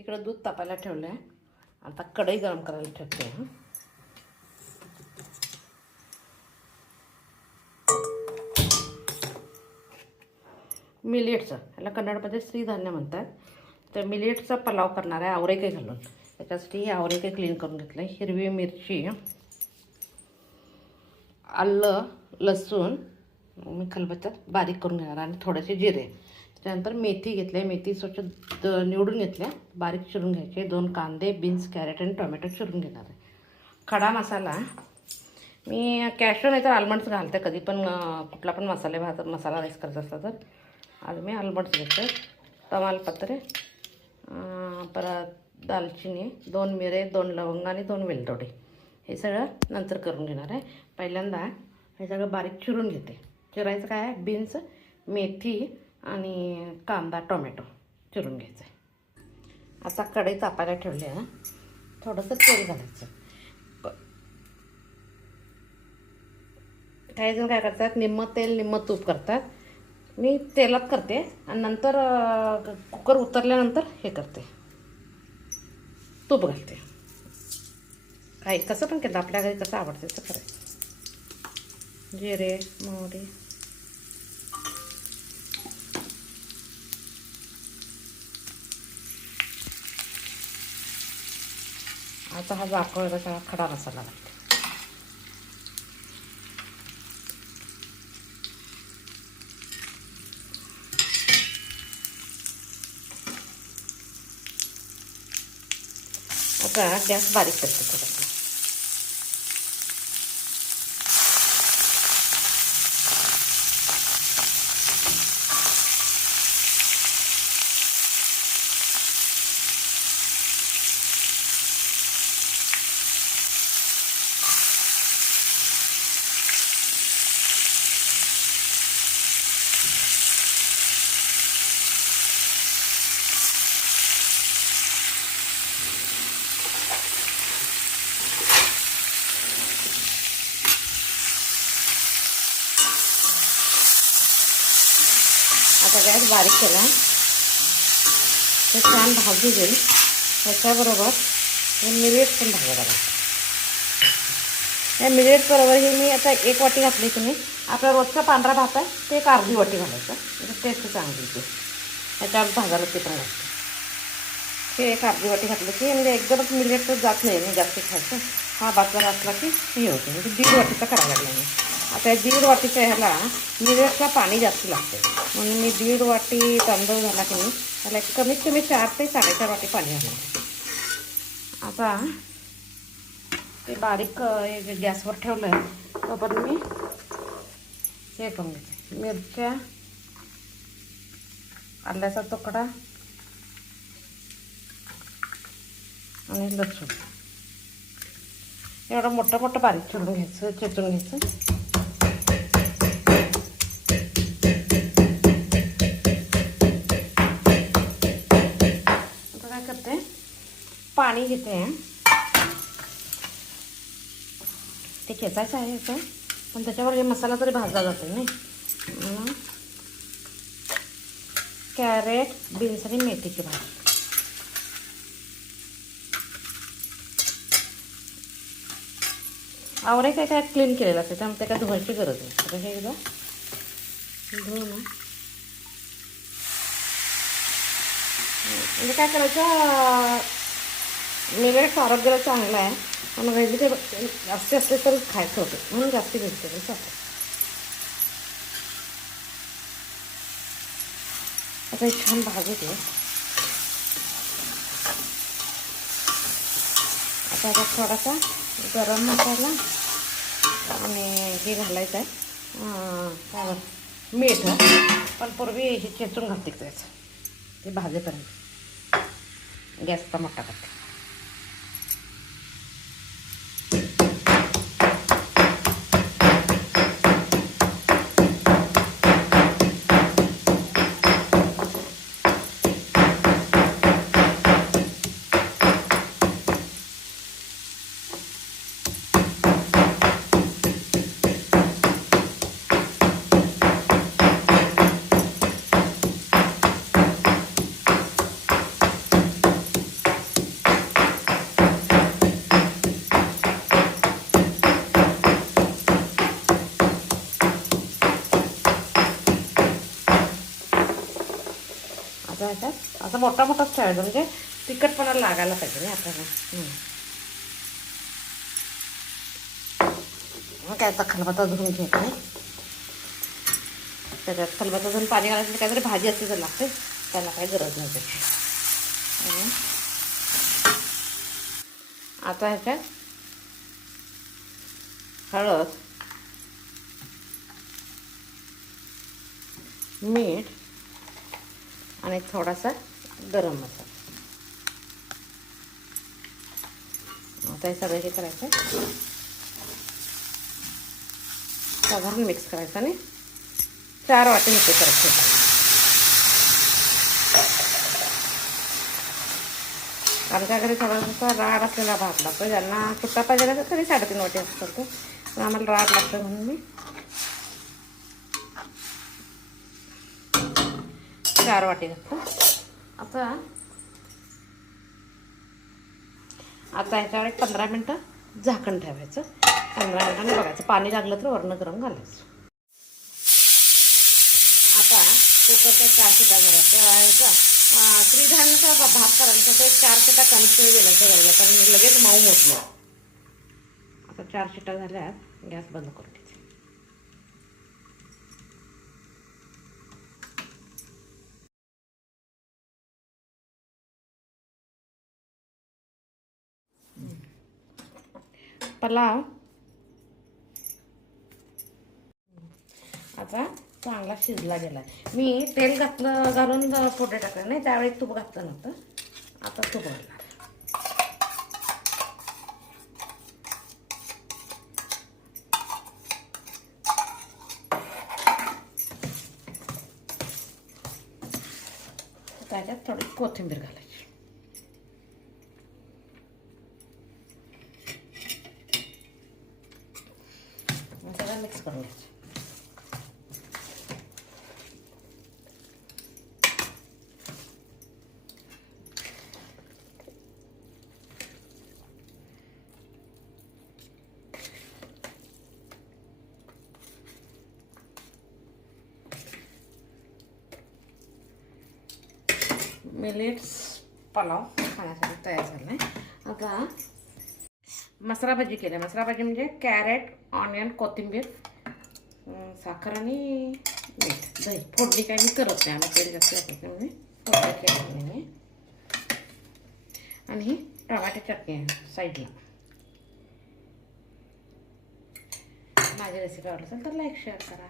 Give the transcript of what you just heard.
इकडं दूध तापायला ठेवलं आहे. आता कढई गरम करायला ठेवते हां. मिलेटचं, याला कन्नडमध्ये श्रीधान्य म्हणतात. तर मिलेटचा पलाव करणार आहे आवरेकाई घालून. त्याच्यासाठी आवरेकाई क्लीन करून घेतलं आहे. हिरवी मिरची, आलं, लसूण मी खलबत्त्यात बारीक करून घेणार आणि थोडेसे जिरे. त्यानंतर मेथी घेतली आहे. मेथी स्वच्छ निवडून घेतल्या, बारीक चिरून घ्यायचे. 2 कांदे, बीन्स, कॅरेट आणि टोमॅटो चिरून घेणार आहे. खडा मसाला मी कॅशू नाही तर आल्मंड्स घालते कधी पण, कुठला पण मसाला राईस करायचा असला तर. आज मी आल्मंड्स घेते. तमालपत्रे, परत दालचिनी, 2 मिरे, 2 लवंग आणि 2 वेलदोडे. हे सगळं नंतर करून घेणार आहे. पहिल्यांदा हे सगळं बारीक चिरून घेते. चिरायचं काय आहे, बीन्स, मेथी आणि कांदा, टोमॅटो चिरून घ्यायचं आहे. आता कढई तापायला ठेवली आहे. थोडंसं तेल घालायचं. काही जण काय करतात, निम्मं तेल निम्मं तूप करतात. मी तेलात करते आणि नंतर कुकर उतरल्यानंतर हे करते, तूप घालते. काही कसं पण केलं, आपल्या घरी कसं आवडते तसं करायचं. जिरे, मोहरी, आता हा दाखवायचा सगळा खडा मसाला घालते. आता गॅस बारीक करते थोडंसं. आता गॅस बारीक केला. ते छान भाजू देईल. त्याच्याबरोबर हे मिलेट पण भाजायला लागतं. या मिलेटबरोबर हे मी आता 1 वाटी घातली. तुम्ही आपला रोजचा पांढरा भात आहे ते 1 अर्धी वाटी घालायचं, म्हणजे टेस्ट चांगली येते. त्याच्यावर भाजायला ते पण घालते. ते 1 अर्धी वाटी घातलं की म्हणजे एकदमच मिलेट तर जात नाही मी जास्त खायचं. हा भात जरा असला की हे होतं, म्हणजे 1.5 वाटीचा करायला लागला मी. आता 1.5 वाटीच्या ह्याला मिलेटला पाणी जास्त लागते, म्हणून मी 1.5 वाटी तांदूळ झाला की मी त्याला कमीत कमी 4 ते 4.5 वाटी पाणी घालणार. आता ते बारीक गॅसवर ठेवलं आहे तोपर्यंत मी हे करून घेते. मिरच्या, आल्याचा तुकडा आणि लसूण एवढं मोठं मोठं बारीक चिरून घ्यायचं, चेचून घ्यायचं. आता काय करते, पाणी घेते. ते खेचायचं आहे असं, पण त्याच्यावर हे मसाला तरी भाजला जातो नाही. कॅरेट, बीन्स आणि मेथीची भाजी. आवरे काय काय क्लीन केलेलं असते, त्यामुळे काय धुवायची गरज नाही. तर हे एकदा धुवून म्हणजे काय करायचं, मिलेट्स आरोग्याला चांगलं आहे आणि व्हेजिटेबल जास्त असले तर खायचं होतं, म्हणून जास्त व्हेजिटेबल्स असतात. आता हे छान भाजू दे. आता याच्यात थोडासा गरम मसाला आणि हे घालायचं आहे, काय मीठ. पण पूर्वी हे चेचून घालते त्याचं, ते भाजेपर्यंत गॅसचा मोठा करते. आता ह्याच्यात असं मोठा मोठाच ठेवायचं म्हणजे तिखटपणा लागायला पाहिजे नाही आपल्याला. मग काय आता खलबत्ता धुवून घेत नाही, त्याच्यात खलबत्ता धुवून पाणी घालायचं काहीतरी भाजी असते तर लागते, त्याला काही गरज नाही त्याची. आता ह्याच्यात हळद, मीठ आणि थोडासा गरम मसाला. आता हे सगळं हे करायचं, साधारण मिक्स करायचं आणि 4 वाटी मिक्स करायचं. आमच्या घरी थोडासा राड असलेला भात लागतो, ज्यांना सुट्टा पाहिजे तर तरी 3.5 वाटी असं करतो, पण आम्हाला राड लागतं म्हणून मी 4 वाटी घालतो. आता ह्याच्यावर एक 15 मिनटं झाकण ठेवायचं. 15 मिनटांनी बघायचं, पाणी लागलं तर वरण गरम घालायचं. आता कुकरच्या 4 शिट्या झाल्या त्या त्रिधान्याचा भात करायचा, तर 4 शिट्या कमी गेल्या तर गरज, कारण लगेच मऊ होत नाही. आता 4 शिट्या झाल्यात, गॅस बंद करून घ्यायची. पुलाव आता चांगला शिजला गेला. मी तेल घालून फोडणी टाकलं नाही, त्यावेळी तूप घातलं नव्हतं, आता तूप घालणार. त्याच्यात थोडी कोथिंबीर घालायची. सगळं मिक्स करून घ्यायचं. मिलेट्स पुलाव खाण्यासाठी तयार झाला आहे. आता मसाला भाजी केली. मसाला भाजी म्हणजे कॅरेट, ऑनियन, कोथिंबीर, साखर आणि मीठ, दही. फोडणी काही मी करत नाही, आम्ही तेल जास्त घालत नाही, फोडणी केली नाही. आणि ही टमाटे चटणी आहे साईडला. माझी रेसिपी आवडली असेल तर लाईक शेअर करा.